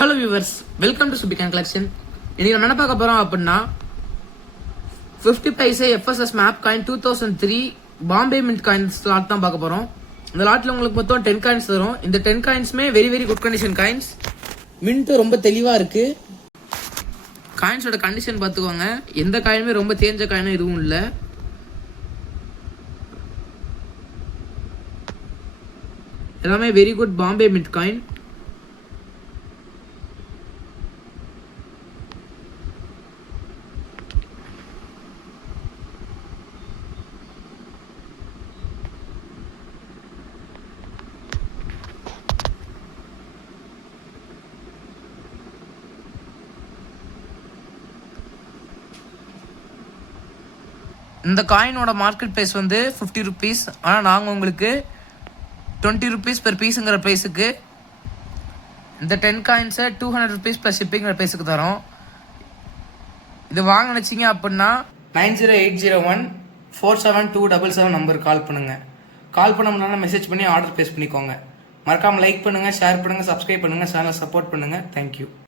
Hello viewers, welcome to Subikan collection. இன்னைக்கு நம்ம என்ன பார்க்க போறோம் அப்படின்னா 50 paise FSS map coin 2003 Bombay mint coins lot தான் பார்க்க போறோம். இந்த லாட்ல உங்களுக்கு மொத்தம் 10 காயின்ஸ் தரும். இந்த 10 காயின்ஸ்மே வெரி குட் கண்டிஷன் காயின்ஸ். மின்ட்டும் ரொம்ப தெளிவா இருக்கு. காயின்ஸோட கண்டிஷன் பார்த்துக்கோங்க. எந்த காயினுமே ரொம்ப தேஞ்ச காயினும் எதுவும் இல்லை. எல்லாமே very good Bombay mint coin. இந்த காயினோட மார்க்கெட் ப்ரைஸ் வந்து 50 ருபீஸ். ஆனால் நாங்கள் உங்களுக்கு 20 ருபீஸ் பெர் பீஸுங்கிற ப்ரைஸுக்கு இந்த 10 காயின்ஸை 200 ருபீஸ் ப்ளஸ் ஷிப்பிங்கிற ப்ரைஸுக்கு தரோம். இது வாங்க நினச்சிங்க அப்படின்னா 9080147277 நம்பருக்கு கால் பண்ணுங்கள். கால் பண்ண முடியல மெசேஜ் பண்ணி ஆர்டர் ப்ளேஸ் பண்ணிக்கோங்க. மறக்காமல் லைக் பண்ணுங்கள், ஷேர் பண்ணுங்கள், சப்ஸ்கிரைப் பண்ணுங்கள், சேனலை சப்போர்ட் பண்ணுங்கள். தேங்க்யூ.